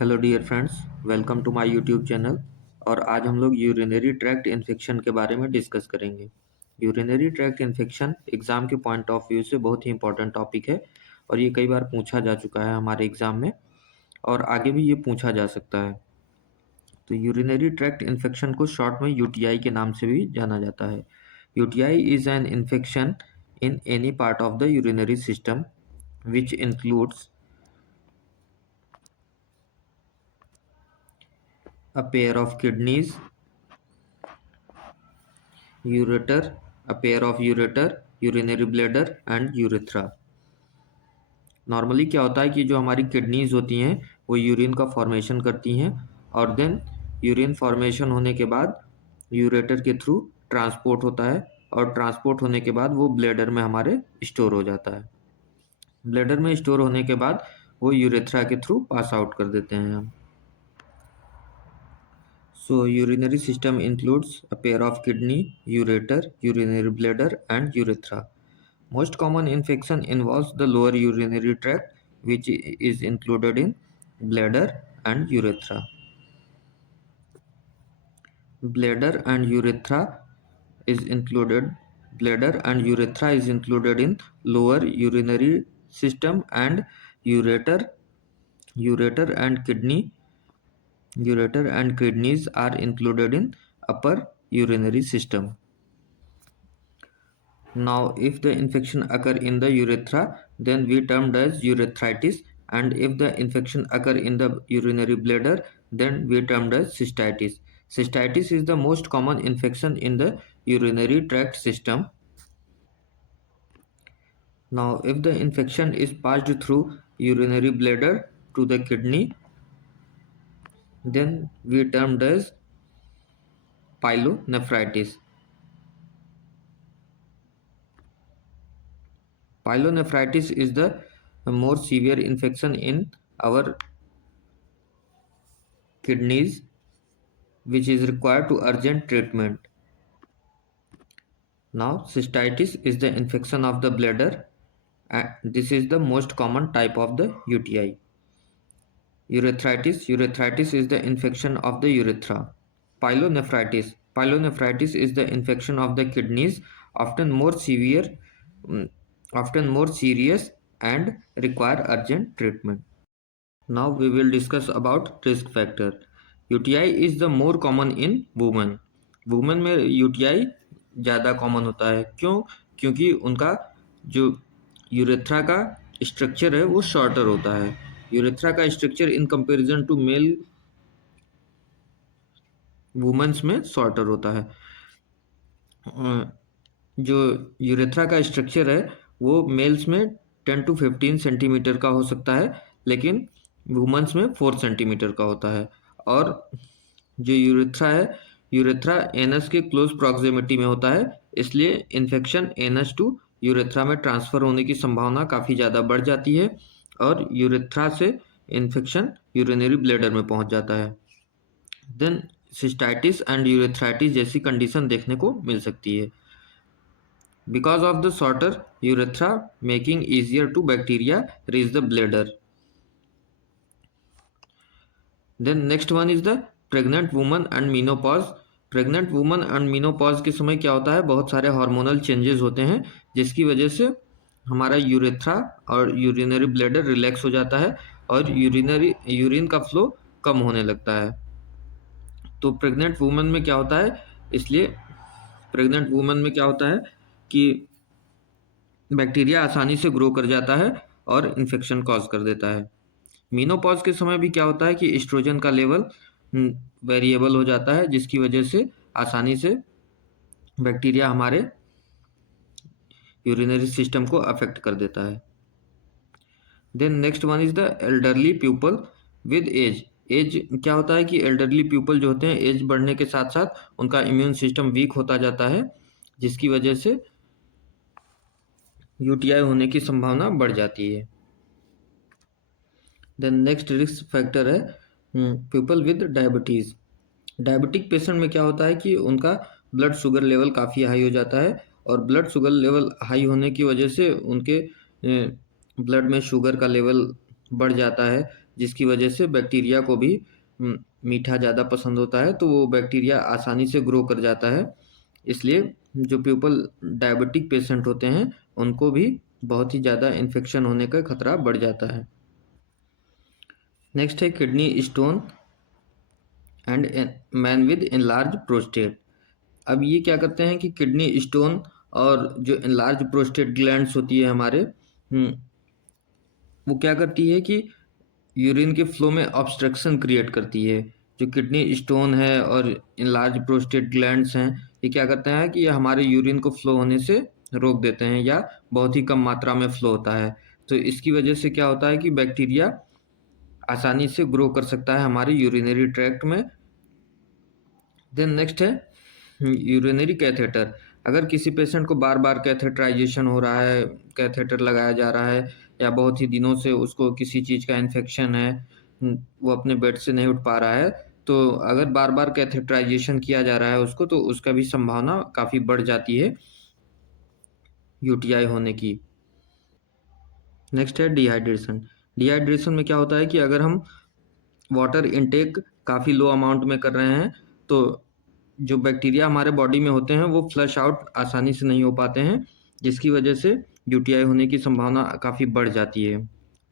Hello dear friends, welcome to my YouTube channel. और आज हम लोग यूरिनरी ट्रैक्ट इन्फेक्शन के बारे में डिस्कस करेंगे। यूरिनरी ट्रैक्ट इन्फेक्शन एग्ज़ाम के पॉइंट ऑफ व्यू से बहुत ही इंपॉर्टेंट टॉपिक है और ये कई बार पूछा जा चुका है हमारे एग्ज़ाम में और आगे भी ये पूछा जा सकता है। तो यूरिनरी ट्रैक्ट इन्फेक्शन को शॉर्ट में यूटीआई के नाम से भी जाना जाता है। UTI is an infection in any part of the urinary system which includes a pair of kidneys, ureter, a pair of ureter, urinary bladder and urethra। Normally क्या होता है कि जो हमारी किडनीज होती हैं वो यूरिन का फॉर्मेशन करती हैं और देन यूरिन फॉर्मेशन होने के बाद यूरेटर के थ्रू ट्रांसपोर्ट होता है और ट्रांसपोर्ट होने के बाद वो ब्लैडर में हमारे स्टोर हो जाता है। ब्लैडर में स्टोर होने के बाद वो यूरेथ्रा के थ्रू पास आउट कर देते हैं हम। So urinary system includes a pair of kidney, ureter, urinary bladder and urethra. Most common infection involves the lower urinary tract which is included in bladder and urethra. Bladder and urethra is included bladder and urethra is included in lower urinary system and ureter and ureter and kidneys are included in upper urinary system. Now, if the infection occur in the urethra, then we termed as urethritis, and if the infection occur in the urinary bladder, then we termed as cystitis. Cystitis is the most common infection in the urinary tract system. Now, if the infection is passed through urinary bladder to the kidney, then we termed as pyelonephritis. Pyelonephritis is the more severe infection in our kidneys which is required to urgent treatment. Now, cystitis is the infection of the bladder and this is the most common type of the UTI. Urethritis is the infection of the urethra. Pyelonephritis is the infection of the kidneys, often more severe, often more serious and require urgent treatment. Now we will discuss about risk factor. UTI is the more common in women. Women में UTI ज़्यादा common होता है। क्यों? क्योंकि उनका जो urethra का structure है वो शॉर्टर होता है। यूरेथ्रा का structure in comparison to male women's में शॉर्टर होता है। जो यूरेथ्रा का स्ट्रक्चर है वो मेल्स में 10 to 15 सेंटीमीटर का हो सकता है, लेकिन वुमेन्स में 4 सेंटीमीटर का होता है। और जो यूरेथ्रा है, यूरेथ्रा एनस के क्लोज प्रॉक्सिमिटी में होता है, इसलिए इन्फेक्शन एनस टू यूरेथ्रा में ट्रांसफ़र होने की संभावना काफ़ी ज़्यादा बढ़ जाती है और यूरेथ्रा से इन्फेक्शन यूरिनरी ब्लैडर में पहुंच जाता है। देन सिस्टाइटिस एंड यूरेथ्राइटिस जैसी कंडीशन देखने को मिल सकती है because of the shorter urethra making easier to bacteria reach the bladder. Then next one is the pregnant woman and menopause. Pregnant woman and menopause के समय क्या होता है, बहुत सारे हार्मोनल चेंजेस होते हैं जिसकी वजह से हमारा यूरेथ्रा और यूरिनरी ब्लैडर रिलैक्स हो जाता है और यूरिन का फ्लो कम होने लगता है। तो प्रेग्नेंट वुमन में क्या होता है, इसलिए प्रेग्नेंट वुमन में क्या होता है कि बैक्टीरिया आसानी से ग्रो कर जाता है और इन्फेक्शन कॉज कर देता है। मीनोपॉज के समय भी क्या होता है कि एस्ट्रोजन का लेवल वेरिएबल हो जाता है जिसकी वजह से आसानी से बैक्टीरिया हमारे यूरिनरी सिस्टम को अफेक्ट कर देता है। Then next one is the elderly people with age. Age क्या होता है कि एल्डरली पीपल जो होते हैं एज बढ़ने के साथ साथ उनका इम्यून सिस्टम वीक होता जाता है जिसकी वजह से यूटीआई होने की संभावना बढ़ जाती है। देन नेक्स्ट रिस्क फैक्टर है people with diabetes. Diabetic patient में क्या होता है कि उनका ब्लड शुगर लेवल काफ़ी हाई हो जाता है और ब्लड शुगर लेवल हाई होने की वजह से उनके ब्लड में शुगर का लेवल बढ़ जाता है जिसकी वजह से बैक्टीरिया को भी मीठा ज़्यादा पसंद होता है, तो वो बैक्टीरिया आसानी से ग्रो कर जाता है। इसलिए जो पीपल डायबिटिक पेशेंट होते हैं उनको भी बहुत ही ज़्यादा इन्फेक्शन होने का खतरा बढ़ जाता है। नेक्स्ट है kidney stone and man with enlarge prostate. अब ये क्या करते हैं कि किडनी स्टोन और जो एनलार्ज प्रोस्टेट ग्लैंड्स होती है हमारे, वो क्या करती है कि यूरिन के फ्लो में ऑब्स्ट्रक्शन क्रिएट करती है। जो किडनी स्टोन है और इनलार्ज प्रोस्टेट ग्लैंड्स हैं, ये क्या करते हैं कि ये हमारे यूरिन को फ्लो होने से रोक देते हैं या बहुत ही कम मात्रा में फ्लो होता है। तो इसकी वजह से क्या होता है कि बैक्टीरिया आसानी से ग्रो कर सकता है हमारे यूरिनरी ट्रैक्ट में। देन नेक्स्ट है यूरिनरी कैथेटर। अगर किसी पेशेंट को बार बार कैथेटराइजेशन हो रहा है, कैथेटर लगाया जा रहा है, या बहुत ही दिनों से उसको किसी चीज़ का इन्फेक्शन है, वो अपने बेड से नहीं उठ पा रहा है, तो अगर बार बार कैथेटराइजेशन किया जा रहा है उसको, तो उसका भी संभावना काफ़ी बढ़ जाती है यूटीआई होने की। नेक्स्ट है डिहाइड्रेशन। डिहाइड्रेशन में क्या होता है कि अगर हम वाटर इनटेक काफ़ी लो अमाउंट में कर रहे हैं, तो जो बैक्टीरिया हमारे बॉडी में होते हैं वो फ्लश आउट आसानी से नहीं हो पाते हैं, जिसकी वजह से यूटीआई होने की संभावना काफ़ी बढ़ जाती है।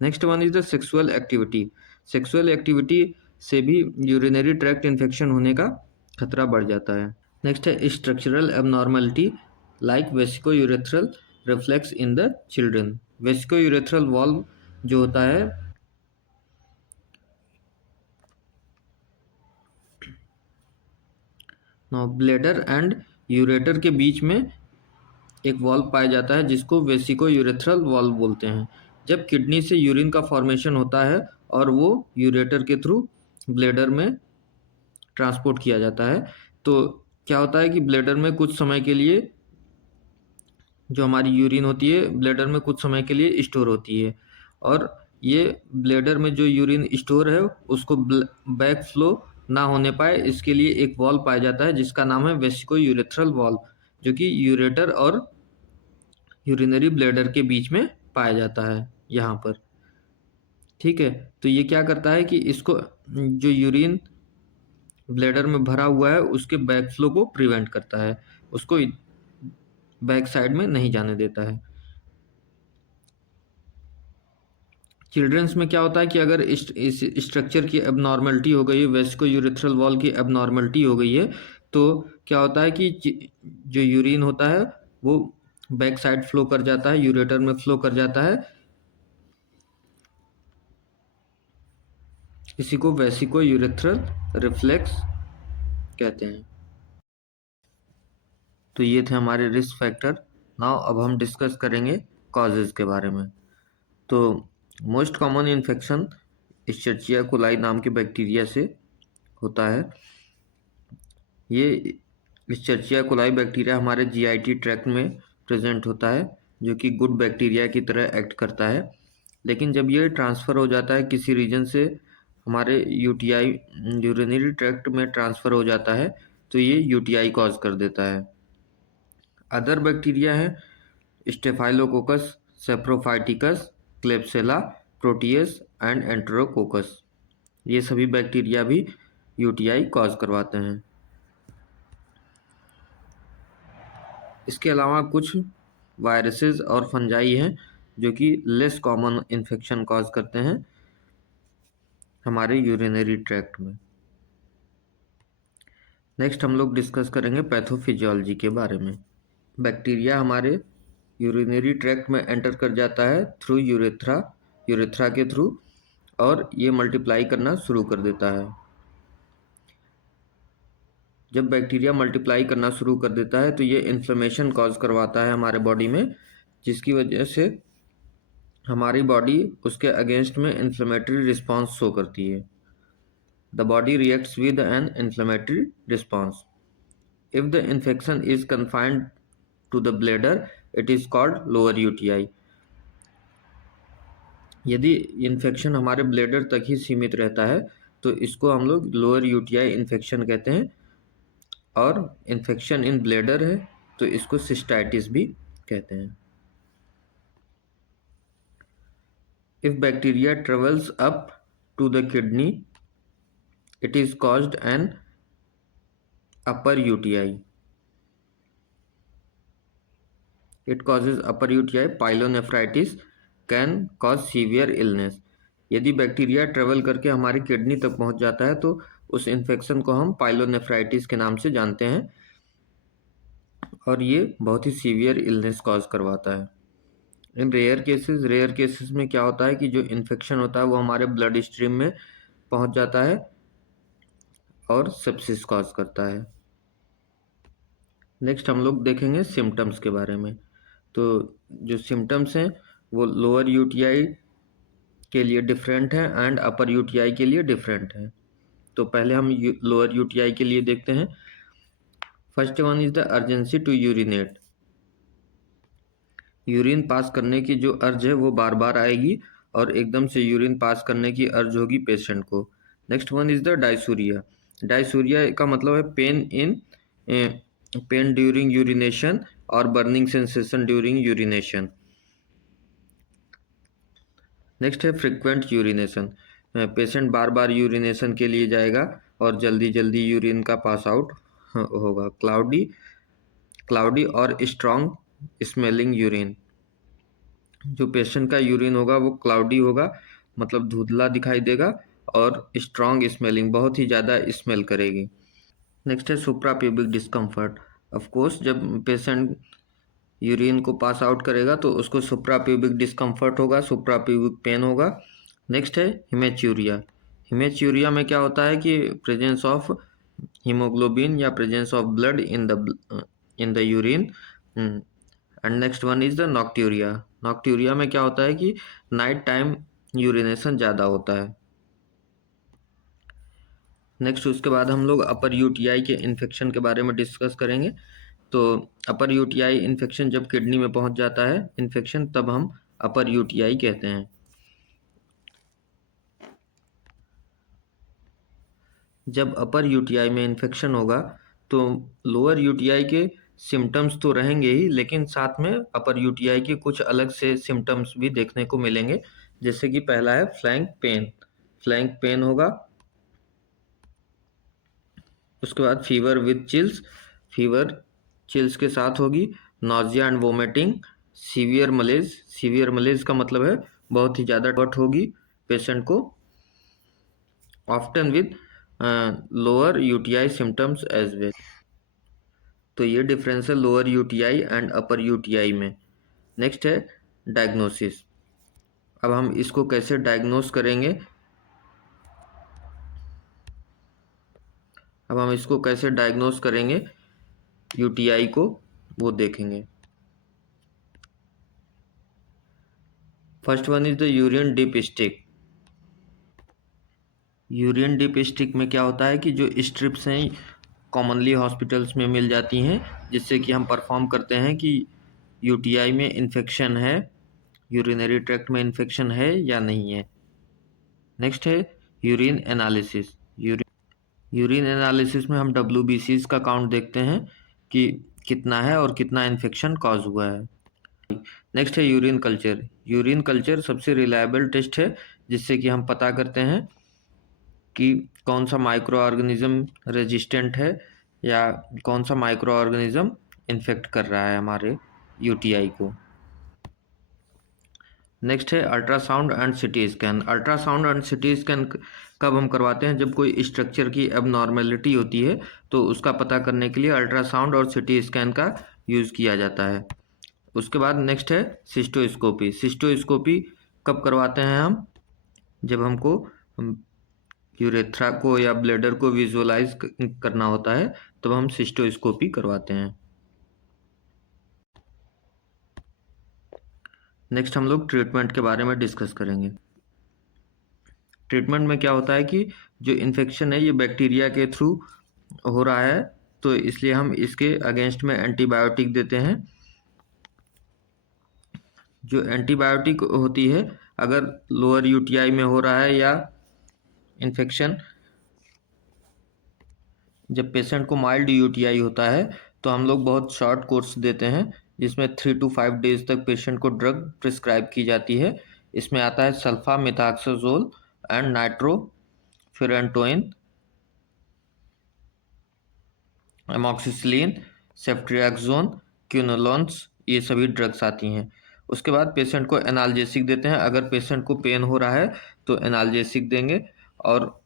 Next one is the sexual activity. Sexual activity से भी यूरिनरी ट्रैक्ट इन्फेक्शन होने का खतरा बढ़ जाता है। नेक्स्ट है structural abnormality like vesicoureteral reflex in the children. Vesicoureteral valve जो होता है, ब्लैडर एंड यूरेटर के बीच में एक वॉल्व पाया जाता है जिसको वेसिकोयूरेथ्रल वॉल्व बोलते हैं। जब किडनी से यूरिन का फॉर्मेशन होता है और वो यूरेटर के थ्रू ब्लैडर में ट्रांसपोर्ट किया जाता है, तो क्या होता है कि ब्लैडर में कुछ समय के लिए जो हमारी यूरिन होती है ब्लैडर में कुछ समय के लिए स्टोर होती है, और ये ब्लैडर में जो यूरिन स्टोर है उसको बैक फ्लो ना होने पाए, इसके लिए एक वॉल्व पाया जाता है जिसका नाम है वेसिकोयूरेथ्रल वॉल्व, जो कि यूरेटर और यूरिनरी ब्लैडर के बीच में पाया जाता है यहाँ पर। ठीक है, तो ये क्या करता है कि इसको जो यूरिन ब्लैडर में भरा हुआ है उसके बैक फ्लो को प्रिवेंट करता है, उसको बैक साइड में नहीं जाने देता है। चिल्ड्रंस में क्या होता है कि अगर इस स्ट्रक्चर की एबनॉर्मलिटी हो गई है, वेसिकोयूरेथ्रल वॉल की एबनॉर्मलिटी हो गई है, तो क्या होता है कि जो यूरिन होता है वो बैक साइड फ्लो कर जाता है, यूरेटर में फ्लो कर जाता है। इसी को वेसिकोयूरेथ्रल रिफ्लेक्स कहते हैं। तो ये थे हमारे रिस्क फैक्टर। नाउ अब हम डिस्कस करेंगे कॉजेज़ के बारे में। तो मोस्ट कॉमन इन्फेक्शन इश्चर्चिया कोलाई नाम के बैक्टीरिया से होता है। ये इश्चर्चिया कोलाई बैक्टीरिया हमारे जीआईटी ट्रैक्ट में प्रेजेंट होता है, जो कि गुड बैक्टीरिया की तरह एक्ट करता है। लेकिन जब ये ट्रांसफ़र हो जाता है किसी रीजन से हमारे यूटीआई यूरिनरी ट्रैक्ट में ट्रांसफ़र हो जाता है, तो ये यूटीआई कॉज कर देता है। अदर बैक्टीरिया हैं स्टेफाइलोकोकस, सेप्रोफाइटिकस, क्लेब्सिला, प्रोटियस एंड एंटेरोकोकस। ये सभी बैक्टीरिया भी यूटीआई कॉज करवाते हैं। इसके अलावा कुछ वायरसेस और फंजाई हैं जो कि लेस कॉमन इन्फेक्शन कॉज करते हैं हमारे यूरिनरी ट्रैक्ट में। नेक्स्ट हम लोग डिस्कस करेंगे पैथोफिजियोलॉजी के बारे में। बैक्टीरिया हमारे यूरिनरी ट्रैक्ट में एंटर कर जाता है थ्रू यूरेथ्रा के थ्रू, और ये मल्टीप्लाई करना शुरू कर देता है। जब बैक्टीरिया मल्टीप्लाई करना शुरू कर देता है तो ये इन्फ्लेमेशन कॉज करवाता है हमारे बॉडी में, जिसकी वजह से हमारी बॉडी उसके अगेंस्ट में इन्फ्लेमेटरी रिस्पॉन्स शो करती है। The body reacts with an inflammatory response. If the infection is confined to the bladder it is called lower UTI. यदि इन्फेक्शन हमारे ब्लैडर तक ही सीमित रहता है तो इसको हम लोग लोअर यूटीआई इन्फेक्शन कहते हैं, और इन्फेक्शन इन ब्लैडर है तो इसको सिस्टाइटिस भी कहते हैं। If bacteria travels up to the kidney, it is caused an upper UTI. It causes upper UTI. Pyelonephritis can cause severe illness. यदि बैक्टीरिया ट्रेवल करके हमारी किडनी तक पहुंच जाता है तो उस इन्फेक्शन को हम पाइलोनेफ्राइटिस के नाम से जानते हैं और ये बहुत ही सीवियर इलनेस कॉज करवाता है। इन रेयर केसेस में क्या होता है कि जो इन्फेक्शन होता है वो हमारे ब्लड स्ट्रीम में पहुंच जाता है और सेप्सिस कॉज करता है। नेक्स्ट हम लोग देखेंगे सिम्टम्स के बारे में। तो जो सिम्टम्स हैं वो लोअर यूटीआई के लिए डिफरेंट है एंड अपर यूटीआई के लिए डिफरेंट है। तो पहले हम लोअर यूटीआई के लिए देखते हैं। First one is the urgency to urinate. Urine pass करने की जो अर्ज है वो बार बार आएगी और एकदम से यूरिन पास करने की अर्ज होगी पेशेंट को। Next one is the dysuria. Dysuria का मतलब है पेन ड्यूरिंग यूरिनेशन और burning sensation during urination. Next है फ्रिक्वेंट यूरिनेशन। पेशेंट बार बार यूरिनेशन के लिए जाएगा और जल्दी जल्दी यूरिन का पास आउट होगा। क्लाउडी और स्ट्रॉन्ग स्मेलिंग यूरिन। जो पेशेंट का यूरिन होगा वो क्लाउडी होगा, मतलब धुंधला दिखाई देगा, और स्ट्रॉन्ग स्मेलिंग, बहुत ही ज़्यादा स्मेल करेगी। नेक्स्ट है सुप्राप्यूबिक डिस्कम्फर्ट। ऑफ कोर्स जब पेशेंट यूरिन को पास आउट करेगा तो उसको सुप्राप्यूबिक डिस्कम्फर्ट होगा, सुप्राप्यूबिक पेन होगा। नेक्स्ट है हिमेच्यूरिया। हिमेच्यूरिया में क्या होता है कि प्रेजेंस ऑफ हीमोग्लोबिन या presence of blood in the urine. And next one is the nocturia. Nocturia में क्या होता है कि नाइट टाइम यूरिनेशन ज़्यादा होता है। नेक्स्ट उसके बाद हम लोग अपर यूटीआई के इन्फेक्शन के बारे में डिस्कस करेंगे। तो अपर यूटीआई इन्फेक्शन जब किडनी में पहुंच जाता है इन्फेक्शन, तब हम अपर यूटीआई कहते हैं। जब अपर यूटीआई में इन्फेक्शन होगा तो लोअर यूटीआई के सिम्टम्स तो रहेंगे ही, लेकिन साथ में अपर यूटीआई के कुछ अलग से सिम्टम्स भी देखने को मिलेंगे। जैसे कि पहला है फ्लैंक पेन। फ्लैंक पेन होगा। उसके बाद fever with chills. Fever chills के साथ होगी। Nausea and vomiting. Severe malaise. Severe malaise का मतलब है बहुत ही ज़्यादा वट होगी पेशेंट को। Often with lower UTI symptoms as well. तो ये डिफरेंस है lower UTI and upper UTI में। नेक्स्ट है डायग्नोसिस। अब हम इसको कैसे डायग्नोस करेंगे, यूटीआई को, वो देखेंगे। First one is the urine dipstick. Urine dipstick में क्या होता है कि जो स्ट्रिप्स हैं कॉमनली हॉस्पिटल्स में मिल जाती हैं, जिससे कि हम परफॉर्म करते हैं कि यूटीआई में इन्फेक्शन है, यूरिनरी ट्रैक्ट में इन्फेक्शन है या नहीं है। नेक्स्ट है यूरिन एनालिसिस। यूरिन एनालिसिस में हम WBCs का काउंट देखते हैं कि कितना है और कितना इन्फेक्शन कॉज हुआ है। नेक्स्ट है यूरिन कल्चर। यूरिन कल्चर सबसे रिलायबल टेस्ट है जिससे कि हम पता करते हैं कि कौन सा माइक्रो ऑर्गेनिज्म रेजिस्टेंट है या कौन सा माइक्रो ऑर्गेनिज्म इन्फेक्ट कर रहा है हमारे यूटीआई को। नेक्स्ट है ultrasound and CT scan. Ultrasound and CT scan कब हम करवाते हैं, जब कोई स्ट्रक्चर की एबनॉर्मेलिटी होती है तो उसका पता करने के लिए अल्ट्रासाउंड और सिटी स्कैन का यूज़ किया जाता है। उसके बाद नेक्स्ट है सिस्टोस्कोपी। सिस्टोस्कोपी कब करवाते हैं हम, जब हमको यूरेथ्रा को या ब्लैडर को विजुअलाइज करना होता है तब हम सिस्टोस्कोपी करवाते हैं। नेक्स्ट हम लोग ट्रीटमेंट के बारे में डिस्कस करेंगे। ट्रीटमेंट में क्या होता है कि जो इन्फेक्शन है ये बैक्टीरिया के थ्रू हो रहा है, तो इसलिए हम इसके अगेंस्ट में एंटीबायोटिक देते हैं। जो एंटीबायोटिक होती है, अगर लोअर यूटीआई में हो रहा है या इन्फेक्शन, जब पेशेंट को माइल्ड यूटीआई होता है तो हम लोग बहुत शॉर्ट कोर्स देते हैं जिसमें 3 to 5 डेज तक पेशेंट को ड्रग प्रिस्क्राइब की जाती है। इसमें आता है सल्फा मेथाक्सोजोल एंड नाइट्रोफिरेंटोइन, एमॉक्सिसिलिन, सेफ्ट्रियाक्सोन, क्विनोलोन्स, ये सभी ड्रग्स आती हैं। उसके बाद पेशेंट को एनाल्जेसिक देते हैं। अगर पेशेंट को पेन हो रहा है तो एनाल्जेसिक देंगे, और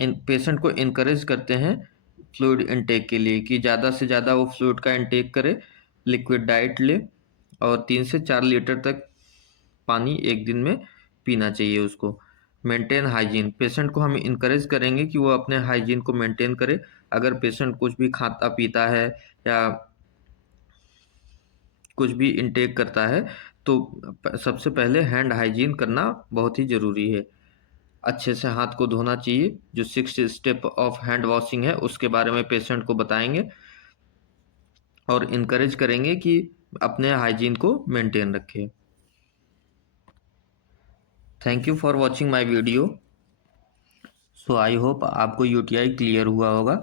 इन पेशेंट को इनकरेज करते हैं फ्लूइड इनटेक के लिए कि ज़्यादा से ज़्यादा वो फ्लूइड का इनटेक करे, लिक्विड डाइट ले, और 3 से 4 लीटर तक पानी एक दिन में पीना चाहिए उसको। मेंटेन हाइजीन, पेशेंट को हम इनकरेज करेंगे कि वो अपने हाइजीन को मेंटेन करे। अगर पेशेंट कुछ भी खाता पीता है या कुछ भी इनटेक करता है तो सबसे पहले हैंड हाइजीन करना बहुत ही ज़रूरी है। अच्छे से हाथ को धोना चाहिए। जो 6 स्टेप ऑफ हैंड वॉशिंग है उसके बारे में पेशेंट को बताएंगे और इनकरेज करेंगे कि अपने हाइजीन को मेंटेन रखें। Thank you for watching my video. So I hope आपको यूटीआई क्लियर हुआ होगा।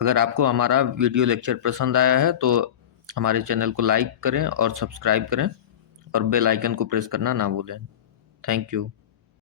अगर आपको हमारा वीडियो लेक्चर पसंद आया है तो हमारे चैनल को लाइक करें और सब्सक्राइब करें, और बेल आइकन को प्रेस करना ना भूलें। Thank you.